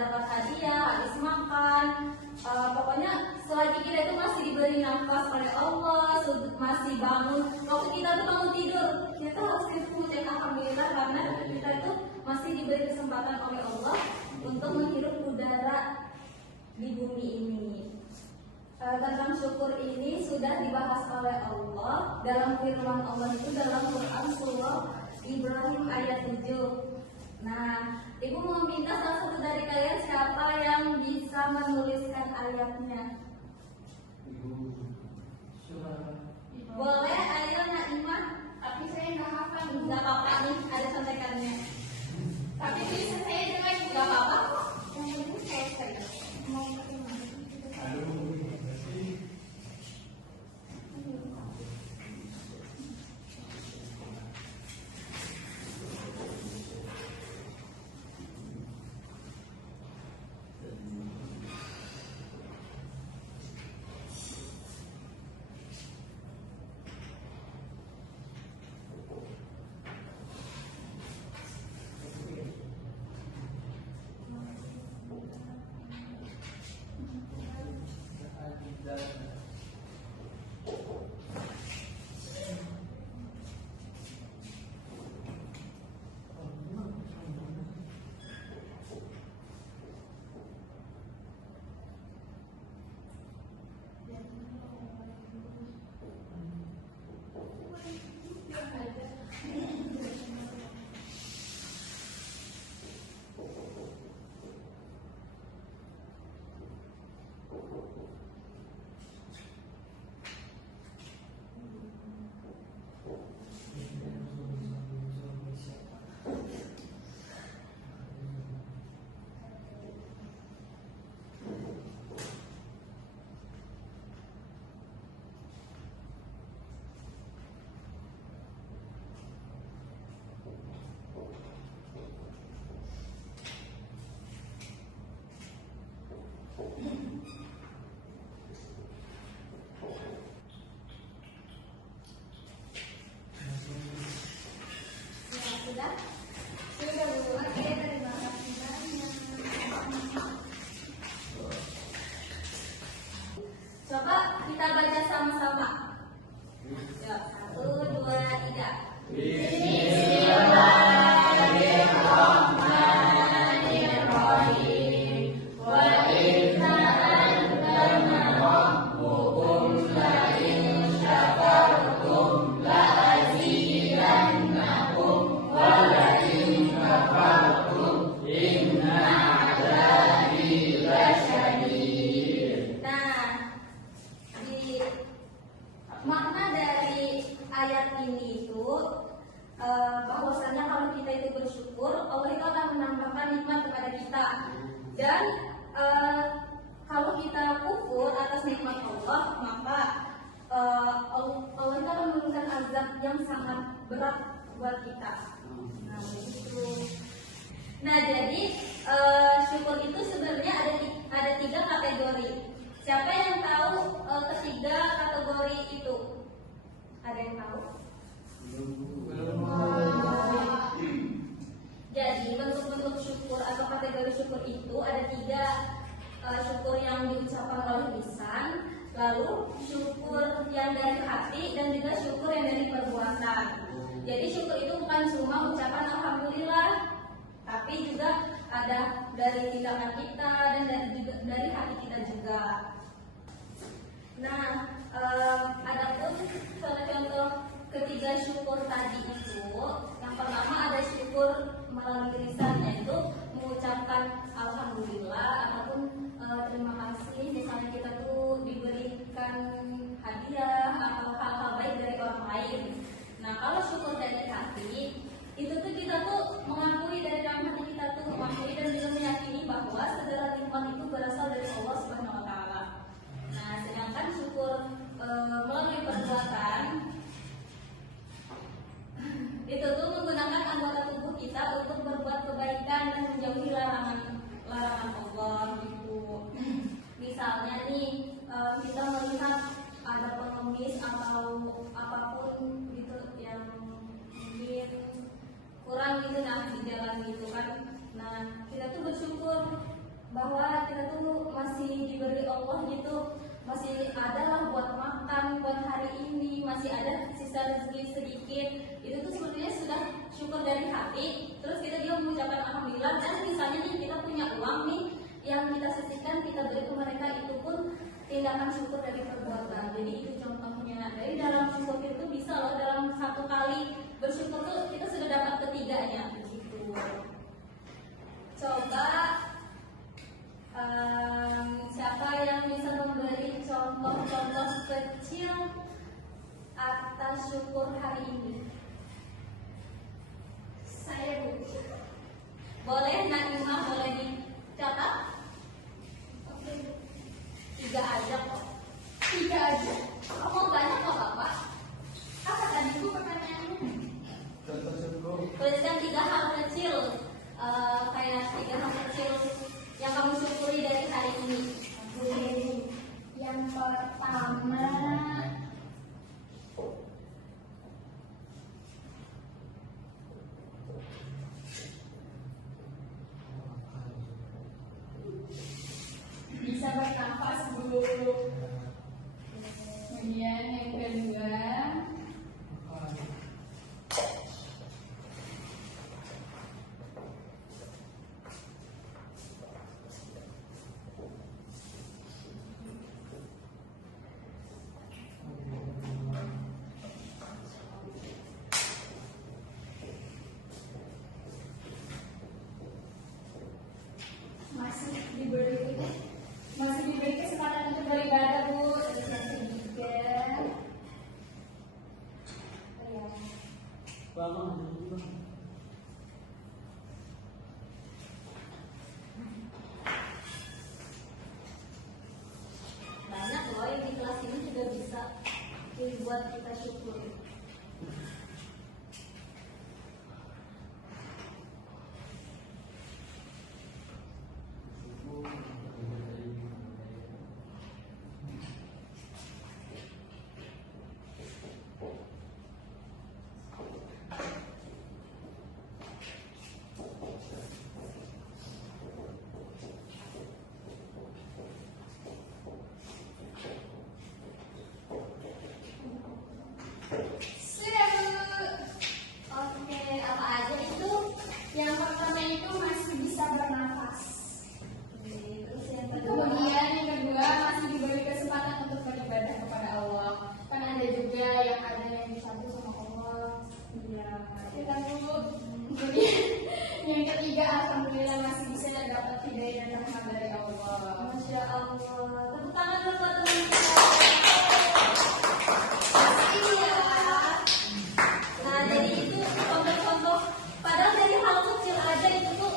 dapat hadiah, habis makan, pokoknya selagi kita itu masih diberi nafas oleh Allah, masih bangun, waktu kita tuh bangun tidur, kita harus mengucapkan alhamdulillah karena kita itu masih diberi kesempatan oleh Allah untuk menghirup udara di bumi ini. Tentang syukur ini sudah dibahas oleh Allah dalam firman Allah itu dalam Quran surah Ibrahim ayat 7. Nah, Ibu mau minta salah satu dari kalian siapa yang bisa menuliskan ayatnya? Boleh, ayo Naimah. Tapi saya nggak hafal. Nggak apa-apa nih, ada contekannya. Tapi bisa saya juga nggak apa-apa kok. Yang penting saya mau pakai mana? Coba kita baca sama-sama. Ya, 1, 2, 3. Bismillahirrahmanirrahim. Wa inna anzalna rabbukum la in syakartum la azidannakum wa la in kafartum inna adzabi lasyadid. Makna dari ayat ini itu bahwasanya kalau kita itu bersyukur, Allah itu akan menambahkan nikmat kepada kita. Dan kalau kita kufur atas nikmat Allah, maka Allah itu akan menurunkan azab yang sangat berat buat kita. Nah, begitu. Nah, jadi syukur itu sebenarnya ada 3 kategori. Siapa yang tahu ketiga kategori itu? Ada yang tahu? Jadi bentuk-bentuk syukur atau kategori syukur itu ada 3. Syukur yang diucapkan oleh lisan, lalu syukur yang dari hati, dan juga syukur yang dari perbuatan. Jadi syukur itu bukan cuma ucapan alhamdulillah, tapi juga ada dari tindakan kita dan dari hati kita juga. Nah, adapun contoh ketiga syukur tadi itu, yang pertama ada syukur melalui lisan, yaitu mengucapkan alhamdulillah ataupun terima kasih. Misalnya kita tuh diberikan hadiah atau hal-hal baik dari orang lain. Nah, kalau syukur dari hati itu tuh kita tuh mengakui dari dalam hati kita tuh mengakui dan juga meyakini bahwa segala nikmat itu berasal dari Allah Subhanahu wa taala. Nah, sedangkan syukur melalui perbuatan itu tuh menggunakan anggota tubuh kita untuk berbuat kebaikan dan menjauhi larangan Allah gitu. Misalnya nih kita melihat ada pengemis atau apapun gitu yang mungkin kurang gitu nah di jalan gitu kan. Nah, kita tuh bersyukur syukur dari hati, terus kita juga mengucapkan alhamdulillah. Dan misalnya nih kita punya uang nih yang kita sisihkan, kita beri ke mereka, itu pun tindakan syukur dari perbuatan. Jadi itu contohnya. Dari dalam syukur itu bisa loh, dalam satu kali bersyukur tuh kita sudah dapat ketiganya begitu. Coba siapa yang bisa memberi contoh-contoh kecil atas syukur hari ini? Saya Bu. Boleh Naimah, boleh dicatat? Oke. 3 aja kok. 3 aja. Oh banyak kok Bapak. Apa tadi Bu pertanyaannya? Contoh syukur. Tuliskan 3 hal kecil, kayak 3 hal kecil yang kamu syukuri dari hari ini. Yang pertama, bisa bernafas Bu. Kemudian yang kedua, masih diberi kesempatan untuk beribadah Bu. Terus yang ketiga, Banyak loh yang di kelas ini juga bisa dibuat kita syukur. sudah Bu. Oke, apa aja itu? Yang pertama itu masih bisa bernafas. Terus yang kedua, Kemudian yang kedua, masih diberi kesempatan untuk beribadah kepada Allah. Kan ada juga yang ada yang disatu sama Allah. ya, Kita Bu. Kemudian yang ketiga, alhamdulillah masih bisa dapat hidayah dan rahmat dari Allah. Masya Allah. Tepuk tangan dulu buat teman kita. Iya. Nah, jadi itu contoh-contoh. Padahal dari hal kecil aja itu tuh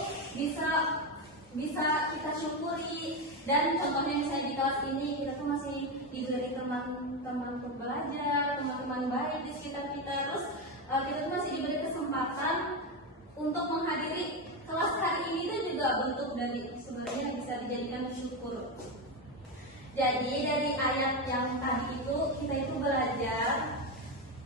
bisa kita syukuri. Dan contohnya misalnya di kelas ini kita tuh masih diberi teman-teman untuk belajar, teman-teman baik di sekitar kita. Terus kita tuh masih diberi kesempatan untuk menghadiri kelas hari ini itu juga bentuk dari sebenarnya bisa dijadikan syukur. Jadi dari ayat yang tadi itu kita itu belajar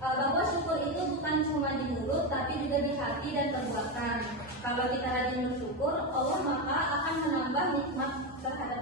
bahwa syukur itu bukan cuma di mulut tapi juga di hati dan perbuatan. Kalau kita rajin bersyukur, Allah maka akan menambah nikmat terhadap